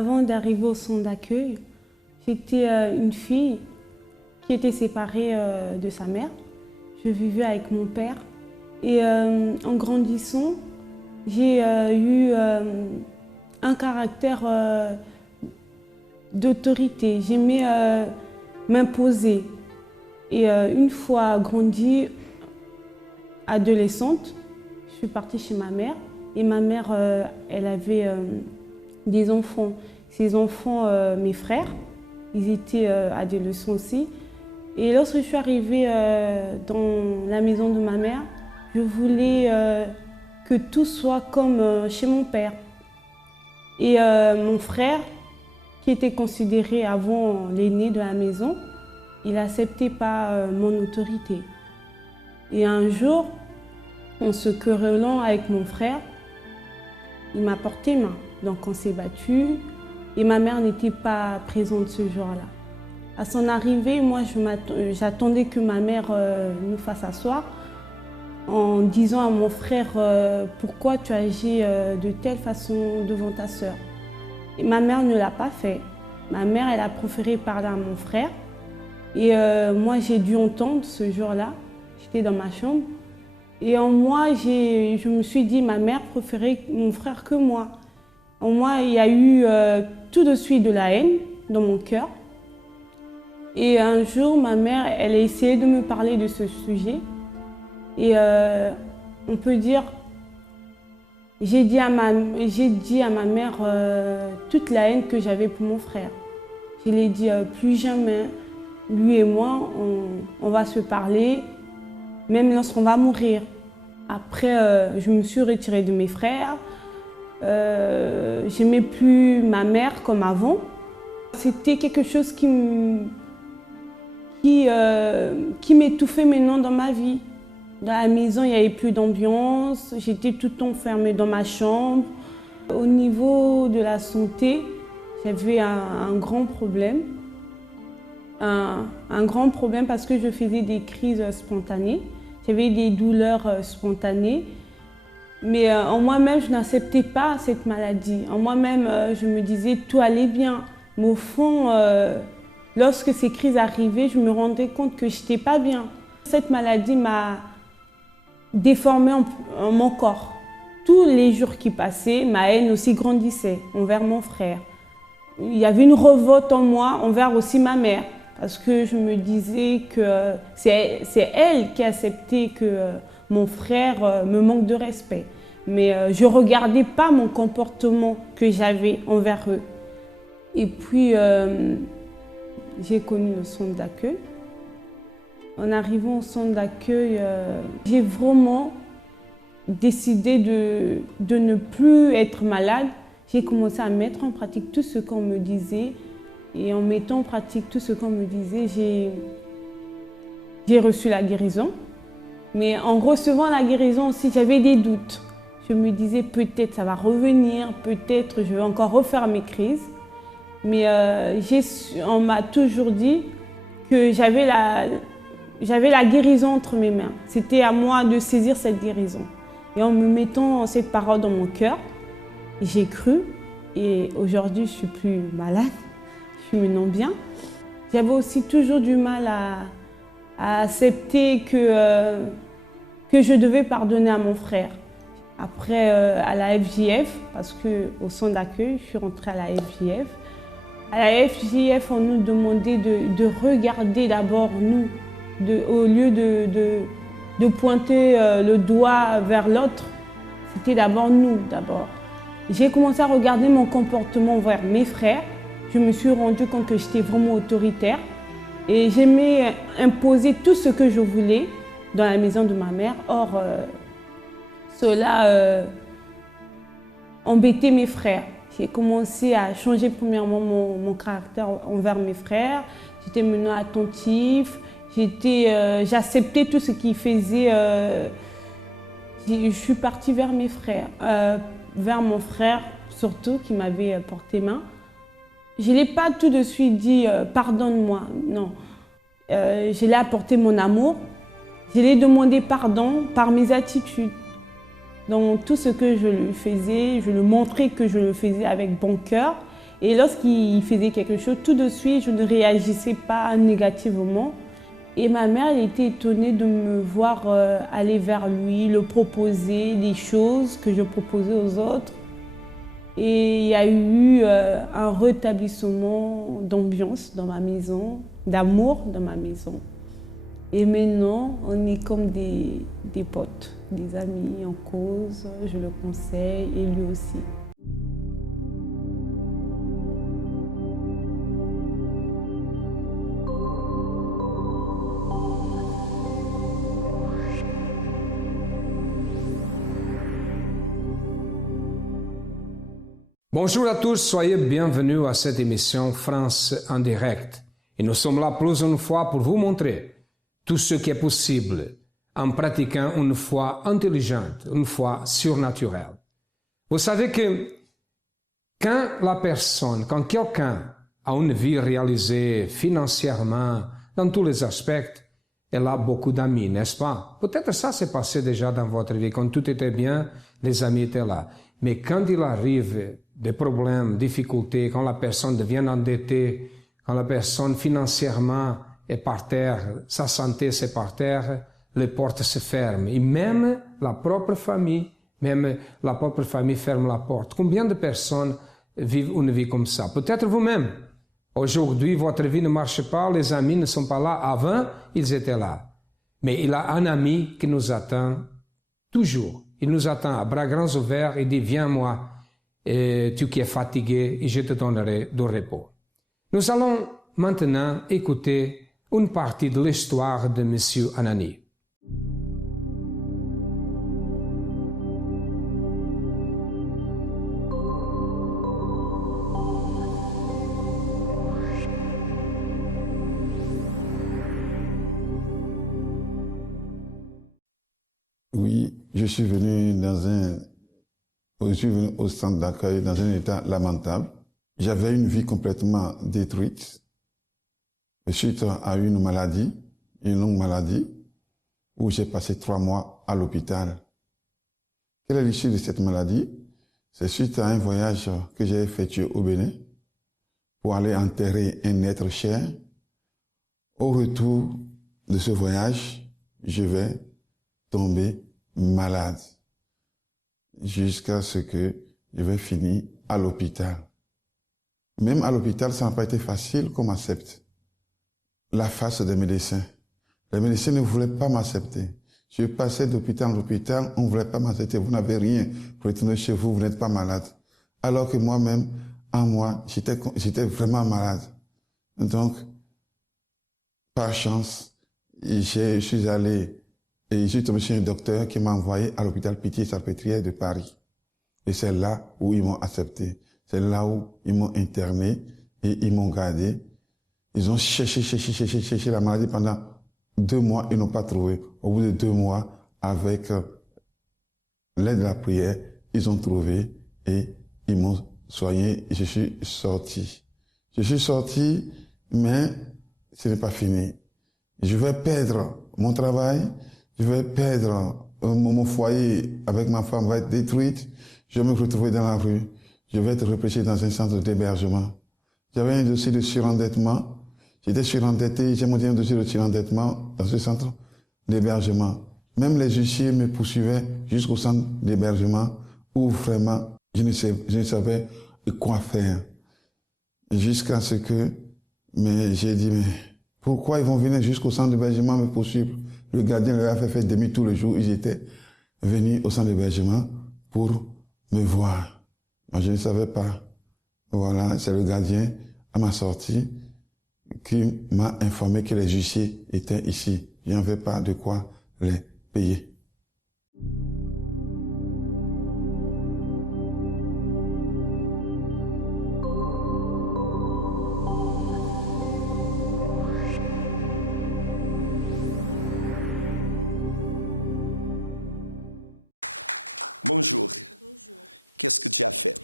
Avant d'arriver au centre d'accueil, j'étais une fille qui était séparée de sa mère. Je vivais avec mon père. Et en grandissant, j'ai eu un caractère d'autorité. J'aimais m'imposer. Et une fois grandie, adolescente, je suis partie chez ma mère. Et ma mère, elle avait des enfants. Ces enfants, mes frères, ils étaient adolescents aussi. Et lorsque je suis arrivée dans la maison de ma mère, je voulais que tout soit comme chez mon père. Et mon frère, qui était considéré avant l'aîné de la maison, il n'acceptait pas mon autorité. Et un jour, en se querellant avec mon frère, il m'a porté main. Donc on s'est battu et ma mère n'était pas présente ce jour-là. À son arrivée, moi j'attendais que ma mère nous fasse asseoir en disant à mon frère pourquoi tu agis de telle façon devant ta sœur. Et ma mère ne l'a pas fait. Ma mère, elle a préféré parler à mon frère. Et moi j'ai dû entendre ce jour-là. J'étais dans ma chambre. Et en moi, je me suis dit, ma mère préférait mon frère que moi. En moi, il y a eu tout de suite de la haine dans mon cœur. Et un jour, ma mère, elle a essayé de me parler de ce sujet. Et on peut dire, j'ai dit à ma mère toute la haine que j'avais pour mon frère. Je lui ai dit, plus jamais, lui et moi, on va se parler. Même lorsqu'on va mourir. Après, je me suis retirée de mes frères. J'aimais plus ma mère comme avant. C'était quelque chose qui m'étouffait maintenant dans ma vie. Dans la maison, il n'y avait plus d'ambiance. J'étais tout le temps enfermée dans ma chambre. Au niveau de la santé, j'avais un grand problème. Un grand problème parce que je faisais des crises spontanées. J'avais des douleurs spontanées, mais en moi-même, je n'acceptais pas cette maladie. En moi-même, je me disais tout allait bien. Mais au fond, lorsque ces crises arrivaient, je me rendais compte que je n'étais pas bien. Cette maladie m'a déformée mon corps. Tous les jours qui passaient, ma haine aussi grandissait envers mon frère. Il y avait une révolte en moi envers aussi ma mère. Parce que je me disais que c'est elle qui acceptait que mon frère me manque de respect. Mais je ne regardais pas mon comportement que j'avais envers eux. Et puis, j'ai connu le centre d'accueil. En arrivant au centre d'accueil, j'ai vraiment décidé de ne plus être malade. J'ai commencé à mettre en pratique tout ce qu'on me disait. Et en mettant en pratique tout ce qu'on me disait, j'ai reçu la guérison. Mais en recevant la guérison aussi, j'avais des doutes. Je me disais peut-être ça va revenir, peut-être je vais encore refaire mes crises. Mais on m'a toujours dit que j'avais la guérison entre mes mains. C'était à moi de saisir cette guérison. Et en me mettant cette parole dans mon cœur, j'ai cru. Et aujourd'hui, je ne suis plus malade. Je suis maintenant bien. J'avais aussi toujours du mal à accepter que je devais pardonner à mon frère. Après, à la FJF, parce qu'au centre d'accueil, je suis rentrée à la FJF. À la FJF, on nous demandait de regarder d'abord nous, au lieu de pointer le doigt vers l'autre. C'était d'abord nous, d'abord. J'ai commencé à regarder mon comportement envers mes frères. Je me suis rendu compte que j'étais vraiment autoritaire et j'aimais imposer tout ce que je voulais dans la maison de ma mère. Or, cela embêtait mes frères. J'ai commencé à changer premièrement mon caractère envers mes frères. J'étais maintenant attentive, j'acceptais tout ce qu'ils faisaient. Je suis partie vers mes frères, vers mon frère surtout qui m'avait porté main. Je ne l'ai pas tout de suite dit « pardonne-moi », non. Je l'ai apporté mon amour. Je lui ai demandé pardon par mes attitudes. Dans tout ce que je lui faisais, je lui montrais que je le faisais avec bon cœur. Et lorsqu'il faisait quelque chose, tout de suite, je ne réagissais pas négativement. Et ma mère, elle était étonnée de me voir aller vers lui, le proposer des choses que je proposais aux autres. Et il y a eu un rétablissement d'ambiance dans ma maison, d'amour dans ma maison. Et maintenant, on est comme des potes, des amis en cause. Je le conseille et lui aussi. Bonjour à tous, soyez bienvenus à cette émission France en direct. Et nous sommes là plus une fois pour vous montrer tout ce qui est possible en pratiquant une foi intelligente, une foi surnaturelle. Vous savez que quand quelqu'un a une vie réalisée financièrement, dans tous les aspects, elle a beaucoup d'amis, n'est-ce pas? Peut-être ça s'est passé déjà dans votre vie. Quand tout était bien, les amis étaient là. Mais quand il arrive des problèmes, difficultés, quand la personne devient endettée, quand la personne financièrement est par terre, sa santé c'est par terre, les portes se ferment. Et même la propre famille ferme la porte. Combien de personnes vivent une vie comme ça? Peut-être vous-même. Aujourd'hui, votre vie ne marche pas, les amis ne sont pas là. Avant, ils étaient là. Mais il a un ami qui nous attend toujours. Il nous attend à bras grands ouverts et dit, viens moi, tu qui es fatigué, et je te donnerai du repos. Nous allons maintenant écouter une partie de l'histoire de M. Anani. Oui, je suis venu au centre d'accueil dans un état lamentable. J'avais une vie complètement détruite. Suite à une maladie, une longue maladie, où j'ai passé 3 mois à l'hôpital. Quelle est l'issue de cette maladie? C'est suite à un voyage que j'ai effectué au Bénin pour aller enterrer un être cher. Au retour de ce voyage, je vais tomber malade jusqu'à ce que je vais finir à l'hôpital. Même à l'hôpital, ça n'a pas été facile qu'on m'accepte. La face des médecins. Les médecins ne voulaient pas m'accepter. Je passais d'hôpital en hôpital, on ne voulait pas m'accepter. Vous n'avez rien pour retourner chez vous, vous n'êtes pas malade. Alors que moi-même, en moi, j'étais vraiment malade. Donc, par chance, je suis allé et j'ai tombé sur un docteur qui m'a envoyé à l'hôpital Pitié-Salpêtrière de Paris. Et c'est là où ils m'ont accepté. C'est là où ils m'ont interné et ils m'ont gardé. Ils ont cherché la maladie pendant 2 mois, ils n'ont pas trouvé. Au bout de 2 mois, avec l'aide de la prière, ils ont trouvé et ils m'ont soigné et je suis sorti. Je suis sorti, mais ce n'est pas fini. Je vais perdre mon travail, je vais perdre mon foyer avec ma femme va être détruite, je vais me retrouver dans la rue, je vais être repêché dans un centre d'hébergement. J'avais un dossier de surendettement, j'étais surendetté, j'ai monté un dossier de surendettement dans ce centre d'hébergement. Même les huissiers me poursuivaient jusqu'au centre d'hébergement où vraiment je ne savais quoi faire. Jusqu'à ce que j'ai dit, mais pourquoi ils vont venir jusqu'au centre d'hébergement me poursuivre? Le gardien leur a fait demi-tour le jour où ils étaient venus au centre d'hébergement pour me voir. Moi, je ne savais pas. Voilà, c'est le gardien à ma sortie qui m'a informé que les huissiers étaient ici. Je n'avais pas de quoi les payer. Bonjour. Qu'est-ce que Dieu a fait?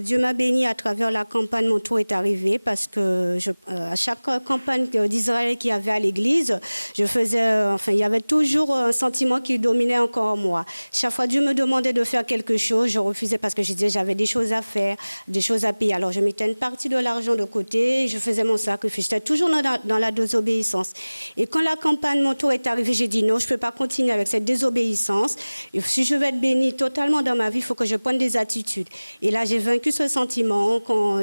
Dieu m'a béni à travers la campagne. Mon tour est arrivé parce que à chaque campagne d'Israël qu'il y avait à l'église, il y avait toujours un sentiment qui dominait encore en moi. Chaque fois Dieu me demandait de faire quelque chose, je refusais parce que je disais j'avais des choses à faire, des choses à payer. Alors je mettais une partie de l'argent de côté, je faisais mon sacrifice. J'étais toujours dans la désobéissance. Et quand la campagne, mon tour est arrivé, j'ai dit non, je ne peux pas continuer avec cette désobéissance. Et si je veux être bénie totalement dans ma vie, il faut que je prenne des attitudes. Et là, j'ai vaincu ce sentiment. Quand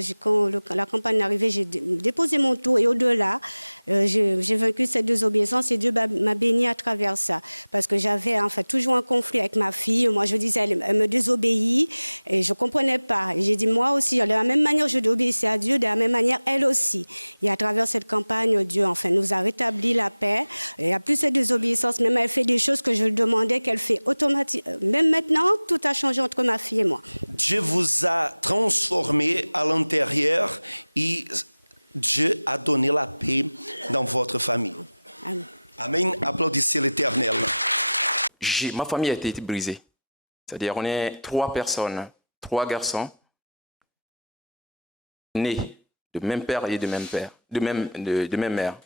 la campagne est arrivée, j'ai déposé mon tour. Et au-delà, j'ai vaincu cette désobéissance et Dieu m'a béni à travers ça. Parce que j'avais toujours un conflit avec ma fille. Moi, je disais, elle me désobéit et je ne comprenais pas. Et j'ai dit, moi aussi, de la même manière, je obéissais à Dieu, de la même manière, elle aussi. Et à travers cette campagne, Dieu, nous a rétabli la paix. Il n'y a plus cette désobéissance. Même elle fait des choses que je lui demandais qu'elle fait automatiquement. Même maintenant, tout a changé entre ma fille et moi. Dieu vous a transformé à l'intérieur et Dieu a donné la paix dans votre famille. Amen. Amen. Applaudissez l'Éternel. Ma famille a été brisée. C'est-à-dire, on est 3 personnes, 3 garçons, nés de même père et de même mère.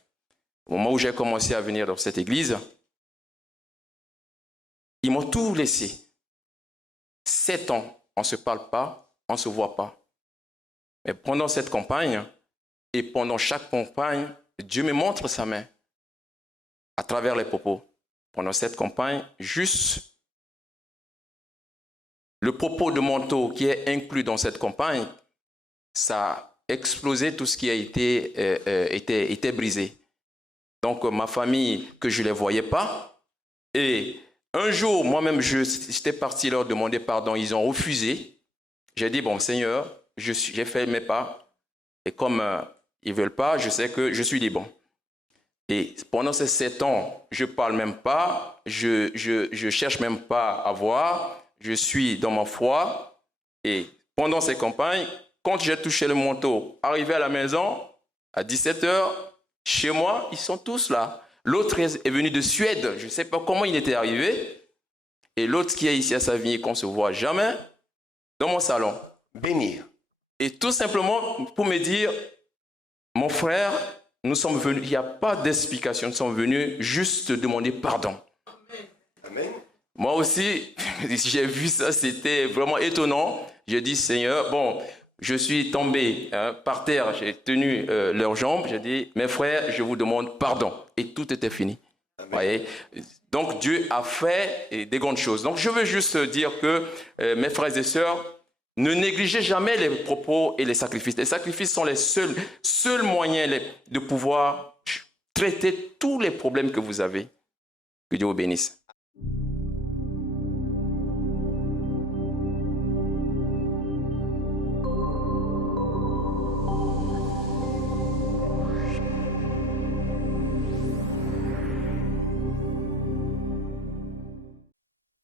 Au moment où j'ai commencé à venir dans cette église, ils m'ont tout laissé. 7 ans, on ne se parle pas, on ne se voit pas. Mais pendant cette campagne, et pendant chaque campagne, Dieu me montre sa main à travers les propos. Pendant cette campagne, juste le propos de manteau qui est inclus dans cette campagne, ça a explosé tout ce qui a été brisé. Donc ma famille, que je ne les voyais pas, et un jour, moi-même, j'étais parti leur demander pardon, ils ont refusé. J'ai dit, bon Seigneur, j'ai fait mes pas, et comme ils ne veulent pas, je sais que je suis libre. Et pendant ces 7 ans, je ne parle même pas, je cherche même pas à voir, je suis dans ma foi. Et pendant ces campagnes, quand j'ai touché le manteau, arrivé à la maison, à 17h, chez moi, ils sont tous là. L'autre est venu de Suède, je ne sais pas comment il était arrivé. Et l'autre qui est ici à Savigny, qu'on ne se voit jamais, dans mon salon. Béni. Et tout simplement pour me dire, mon frère, nous sommes venus, il n'y a pas d'explication, nous sommes venus juste demander pardon. Amen. Moi aussi, j'ai vu ça, c'était vraiment étonnant. J'ai dit, Seigneur, bon, je suis tombé par terre, j'ai tenu leurs jambes, j'ai dit, mes frères, je vous demande pardon. Et tout était fini. Voyez. Donc Dieu a fait des grandes choses. Donc je veux juste dire que mes frères et sœurs, ne négligez jamais les propos et les sacrifices. Les sacrifices sont les seuls moyens de pouvoir traiter tous les problèmes que vous avez. Que Dieu vous bénisse.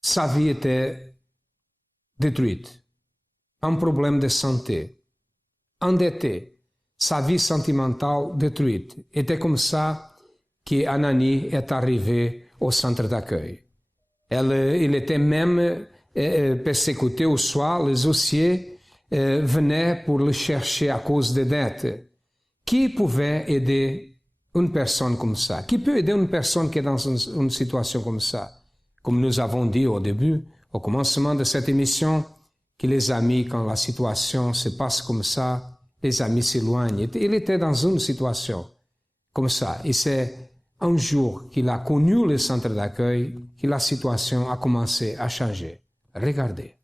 Sa vie était détruite, un problème de santé, endetté, sa vie sentimentale détruite. Était comme ça qu'Anani est arrivé au centre d'accueil. Il était même persécuté au soir, les huissiers venaient pour le chercher à cause des dettes. Qui pouvait aider une personne comme ça? Qui peut aider une personne qui est dans une situation comme ça? Comme nous avons dit au début, au commencement de cette émission, que les amis, quand la situation se passe comme ça, les amis s'éloignent. Il était dans une situation comme ça. Et c'est un jour qu'il a connu le centre d'accueil que la situation a commencé à changer. Regardez.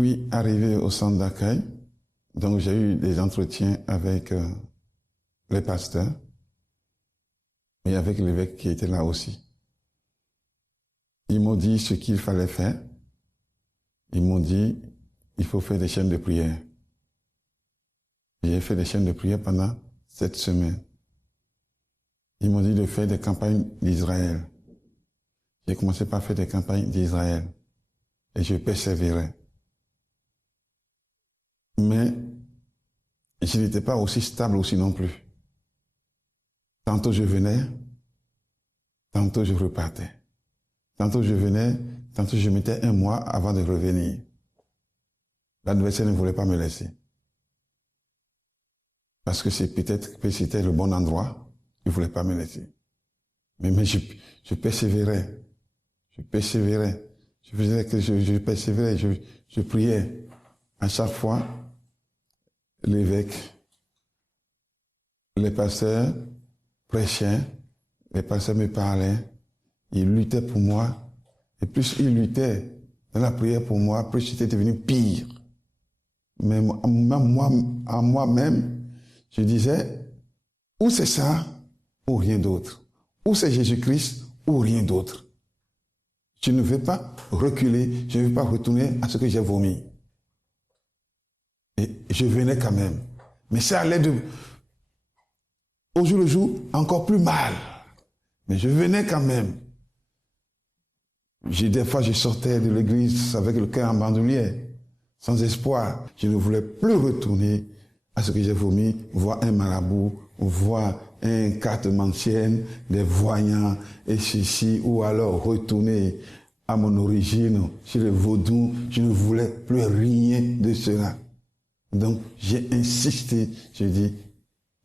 Oui, arrivé au centre d'accueil, donc j'ai eu des entretiens avec les pasteurs et avec l'évêque qui était là aussi. Ils m'ont dit ce qu'il fallait faire. Ils m'ont dit, il faut faire des chaînes de prière. J'ai fait des chaînes de prière pendant 7 semaines. Ils m'ont dit de faire des campagnes d'Israël. J'ai commencé par faire des campagnes d'Israël. et je persévérais. Mais je n'étais pas aussi stable aussi non plus. Tantôt je venais, tantôt je repartais. Tantôt je venais, tantôt je mettais un mois avant de revenir. L'adversaire ne voulait pas me laisser. Parce que c'est peut-être que c'était le bon endroit, il ne voulait pas me laisser. Mais je persévérais. Je persévérais. Je faisais que je persévérais, je priais. À chaque fois, l'évêque, les pasteurs prêchaient, les pasteurs me parlaient, ils luttaient pour moi. Et plus ils luttaient dans la prière pour moi, plus j'étais devenu pire. Mais à moi-même, je disais, ou c'est ça, ou rien d'autre. Ou c'est Jésus-Christ, ou rien d'autre. Je ne veux pas reculer, je ne veux pas retourner à ce que j'ai vomi. Et je venais quand même. Mais ça allait au jour le jour encore plus mal. Mais je venais quand même. Des fois, je sortais de l'église avec le cœur en bandoulière, sans espoir. Je ne voulais plus retourner à ce que j'ai vomi, voir un marabout, voir un cartomancien, des voyants et ceci, ou alors retourner à mon origine, chez les vaudous. Je ne voulais plus rien de cela. Donc, j'ai insisté, j'ai dit,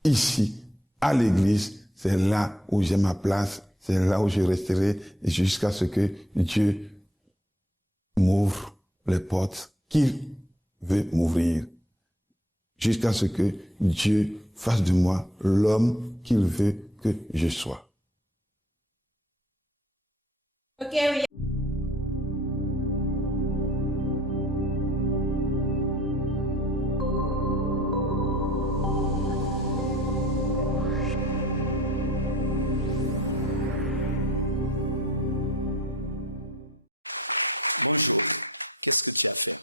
ici, à l'église, c'est là où j'ai ma place, c'est là où je resterai jusqu'à ce que Dieu m'ouvre les portes qu'il veut m'ouvrir. Jusqu'à ce que Dieu fasse de moi l'homme qu'il veut que je sois. Okay. Bonjour, qu'est-ce que tu as fait?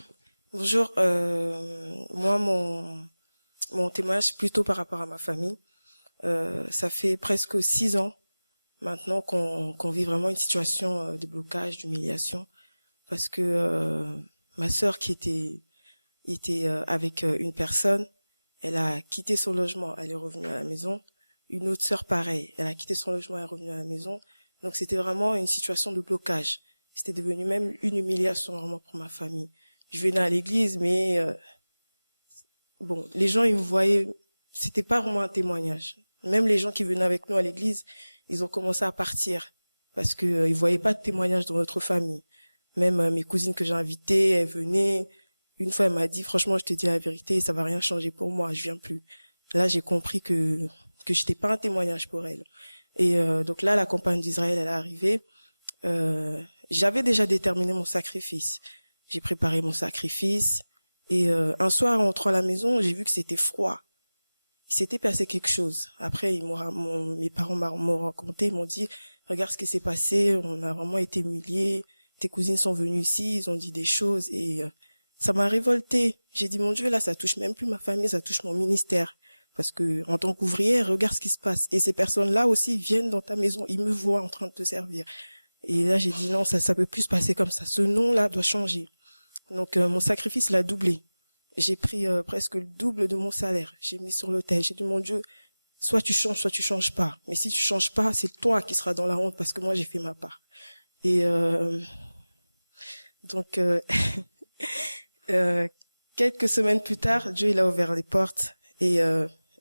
Bonjour, moi mon témoignage plutôt par rapport à ma famille. Ça fait presque 6 ans maintenant qu'on vit vraiment une situation de blocage, d'humiliation, parce que ma sœur qui était avec une personne, elle a quitté son logement, elle est revenue à la maison. Une autre sœur pareil, elle a quitté son logement, elle est revenue à la maison. Donc c'était vraiment une situation de blocage. C'était devenu même une humiliation vraiment pour ma famille. Je venais à l'église, mais bon, les gens ils me voyaient, c'était pas vraiment un témoignage. Même les gens qui venaient avec nous à l'église, ils ont commencé à partir parce que ils voyaient pas de témoignage dans notre famille. Même mes cousines que j'ai invitées, elles venaient. Une fois, elle m'a dit, franchement, je te dis la vérité, ça va rien changer pour moi, je viens plus. Là, j'ai compris que j'étais pas un témoignage pour elle. Et donc là, la campagne d'Israël, elle est arrivée. J'avais déjà déterminé mon sacrifice. J'ai préparé mon sacrifice. Et un soir, en rentrant à la maison, j'ai vu que c'était froid. Il s'était passé quelque chose. Après, mes parents m'ont raconté, ils m'ont dit, regarde ce qui s'est passé, on a vraiment été humiliés. Tes cousines sont venues ici, ils ont dit des choses et ça m'a révoltée. J'ai dit, mon Dieu, là, ça touche même plus ma famille, ça touche mon ministère. Parce que en tant qu'ouvrière, regarde ce qui se passe. Et ces personnes-là aussi viennent dans ta maison, ils me voient en train de te servir. Et là, j'ai dit non, ça peut plus se passer comme ça. Ce nom-là doit changer. Donc, mon sacrifice, il a doublé. J'ai pris presque le double de mon salaire. J'ai mis sur l'autel. J'ai dit, mon Dieu, soit tu changes pas. Mais si tu changes pas, c'est toi qui seras dans la honte parce que moi, j'ai fait ma part. Et donc, quelques semaines plus tard, Dieu, il a ouvert les portes. Et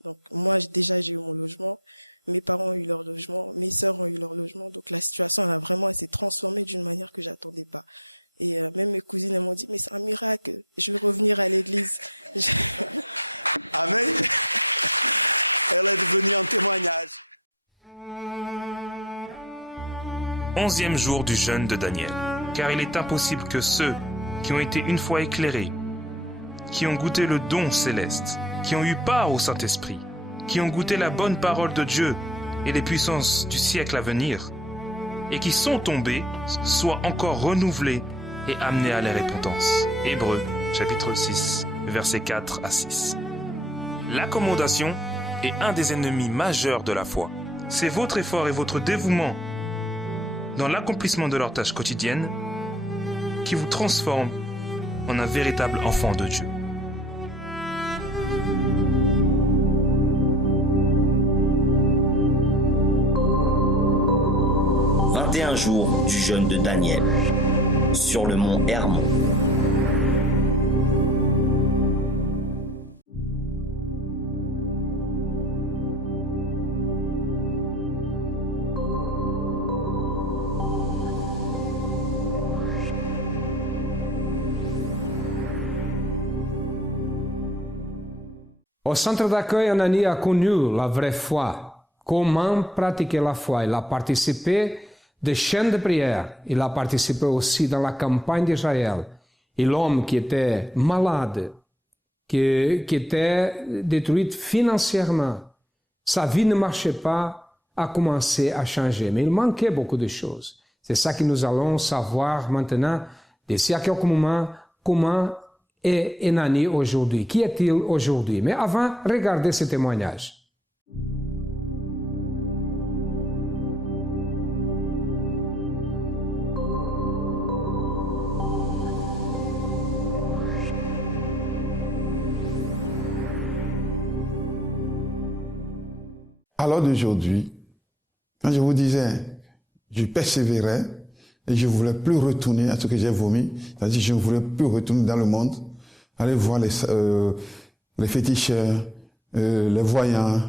donc, moi, j'ai eu mon logement. Mes parents ont eu leur logement, mes sœurs ont eu leur logement, donc la situation elle s'est transformée d'une manière que j'attendais pas. Et même mes cousines elles m'ont dit mais c'est un miracle, je vais revenir à l'église. Amen. Elle est devenue un témoignage. 11e jour du jeûne de Daniel. Car il est impossible que ceux qui ont été une fois éclairés, qui ont goûté le don céleste, qui ont eu part au Saint-Esprit, qui ont goûté la bonne parole de Dieu et les puissances du siècle à venir, et qui sont tombés, soient encore renouvelés et amenés à la repentance. Hébreux, chapitre 6, versets 4 à 6. L'accommodation est un des ennemis majeurs de la foi. C'est votre effort et votre dévouement dans l'accomplissement de leurs tâches quotidiennes qui vous transforme en un véritable enfant de Dieu. Un jour du jeûne de Daniel sur le mont Hermon. Au centre d'accueil, Anani a connu la vraie foi. Comment pratiquer la foi? Il a participé des chaînes de prière. Il a participé aussi dans la campagne d'Israël. Et l'homme qui était malade, qui était détruit financièrement, sa vie ne marchait pas, a commencé à changer. Mais il manquait beaucoup de choses. C'est ça que nous allons savoir maintenant, d'ici à quelques moments, comment est Anani aujourd'hui. Qui est-il aujourd'hui? Mais avant, regardez ce témoignage. À l'heure d'aujourd'hui, quand je vous disais, je persévérais et je ne voulais plus retourner à ce que j'ai vomi, c'est-à-dire je ne voulais plus retourner dans le monde, aller voir les féticheurs, les voyants,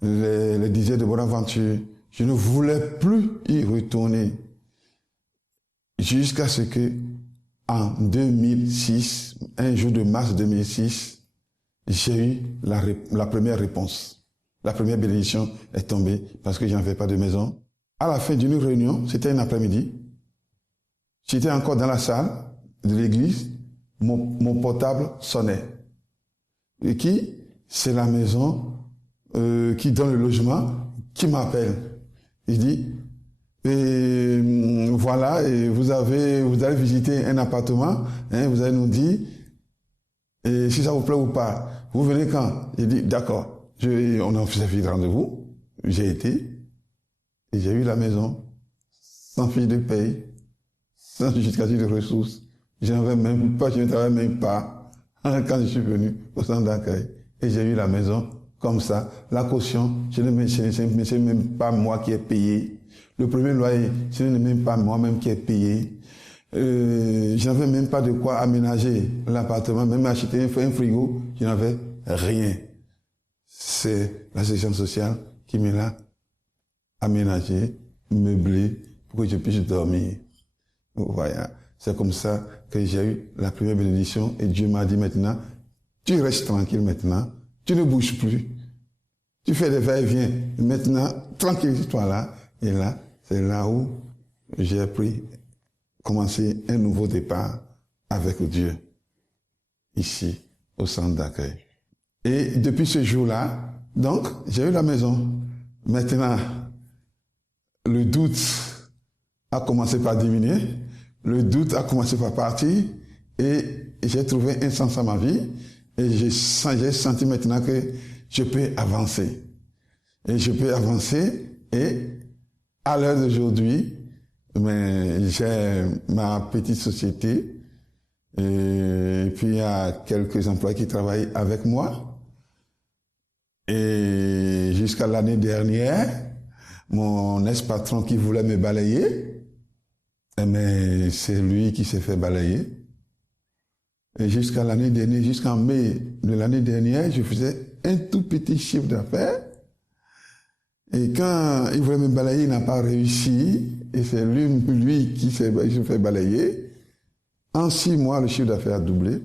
les diseurs de Bonaventure. Je ne voulais plus y retourner jusqu'à ce que, en 2006, un jour de mars 2006, j'ai eu la première réponse. La première bénédiction est tombée parce que je n'avais pas de maison. À la fin d'une réunion, c'était un après-midi, j'étais encore dans la salle de l'église, mon portable sonnait. Et qui? C'est la maison qui donne le logement qui m'appelle. Il dit, voilà, et vous allez visiter un appartement, hein, vous allez nous dire si ça vous plaît ou pas. Vous venez quand? Il dit, d'accord. On a fait de rendez-vous, j'ai été, et j'ai eu la maison, sans fiche de paye, sans justificatif de ressources. Je ne travaillais même pas quand je suis venu au centre d'accueil. Et j'ai eu la maison comme ça. La caution, ce n'est même pas moi qui ai payé. Le premier loyer, ce n'est même pas moi-même qui ai payé. Je n'avais même pas de quoi aménager l'appartement, même acheter un frigo, je n'avais rien. C'est l'assistance sociale qui me l'a aménagé, meublé, pour que je puisse dormir. Voilà. C'est comme ça que j'ai eu la première bénédiction et Dieu m'a dit maintenant, tu restes tranquille maintenant, tu ne bouges plus, tu fais des va-et-vient, maintenant, tranquille-toi là, et là, c'est là où j'ai commencé un nouveau départ avec Dieu, ici, au centre d'accueil. Et depuis ce jour-là, donc, j'ai eu la maison. Maintenant, le doute a commencé par diminuer, le doute a commencé par partir, et j'ai trouvé un sens à ma vie, et j'ai senti maintenant que je peux avancer. Et je peux avancer, et à l'heure d'aujourd'hui, j'ai ma petite société, et puis il y a quelques employés qui travaillent avec moi. Et jusqu'à l'année dernière, mon ex-patron qui voulait me balayer, mais c'est lui qui s'est fait balayer. Et jusqu'à l'année dernière, jusqu'en mai de l'année dernière, je faisais un tout petit chiffre d'affaires. Et quand il voulait me balayer, il n'a pas réussi. Et c'est lui qui s'est fait balayer. En 6 mois, le chiffre d'affaires a doublé.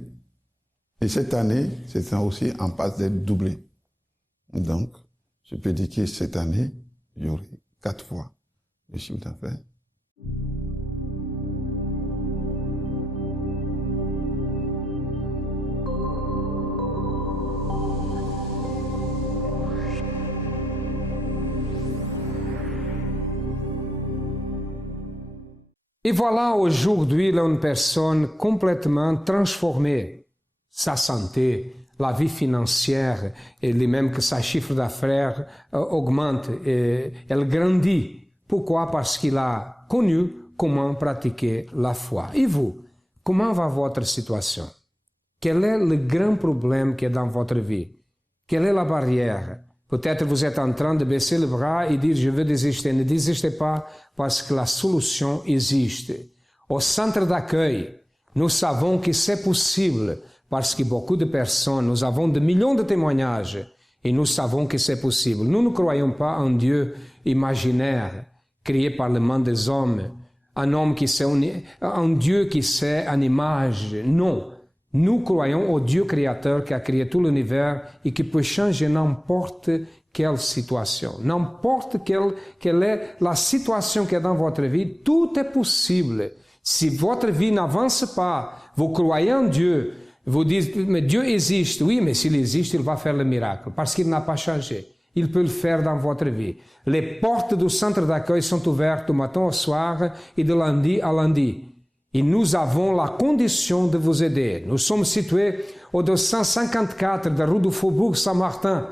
Et cette année, c'est aussi en passe d'être doublé. Donc, je peux dire que cette année, il y aurait 4 fois le chiffre d'affaires. Et voilà, aujourd'hui, il a une personne complètement transformée. Sa santé, la vie financière, et même que sa chiffre d'affaires augmente, et elle grandit. Pourquoi? Parce qu'il a connu comment pratiquer la foi. Et vous, comment va votre situation? Quel est le grand problème qui est dans votre vie? Quelle est la barrière? Peut-être vous êtes en train de baisser le bras et dire « je veux désister ». Ne désistez pas parce que la solution existe. Au centre d'accueil, nous savons que c'est possible parce que beaucoup de personnes, nous avons de millions de témoignages et nous savons que c'est possible. Nous ne croyons pas en Dieu imaginaire créé par les mains des hommes, un homme qui sait, un Dieu qui sait en image. Non. Nous croyons au Dieu créateur qui a créé tout l'univers et qui peut changer n'importe quelle situation. N'importe quelle est la situation qui est dans votre vie, tout est possible. Si votre vie n'avance pas, vous croyez en Dieu, vous dites, mais Dieu existe. Oui, mais s'il existe, il va faire le miracle parce qu'il n'a pas changé. Il peut le faire dans votre vie. Les portes du centre d'accueil sont ouvertes du matin au soir et de lundi à lundi. Et nous avons la condition de vous aider. Nous sommes situés au 254 de rue du Faubourg Saint-Martin,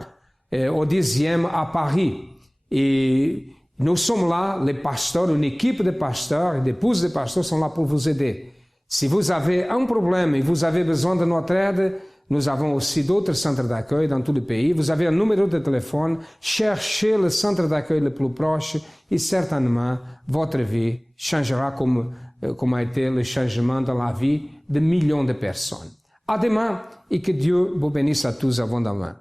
au 10e à Paris. Et nous sommes là, les pasteurs, une équipe de pasteurs et d'épouses de pasteurs sont là pour vous aider. Si vous avez un problème et vous avez besoin de notre aide, nous avons aussi d'autres centres d'accueil dans tout le pays. Vous avez un numéro de téléphone, cherchez le centre d'accueil le plus proche et certainement votre vie changera comme a été le changement dans la vie de millions de personnes. À demain et que Dieu vous bénisse à tous abondamment.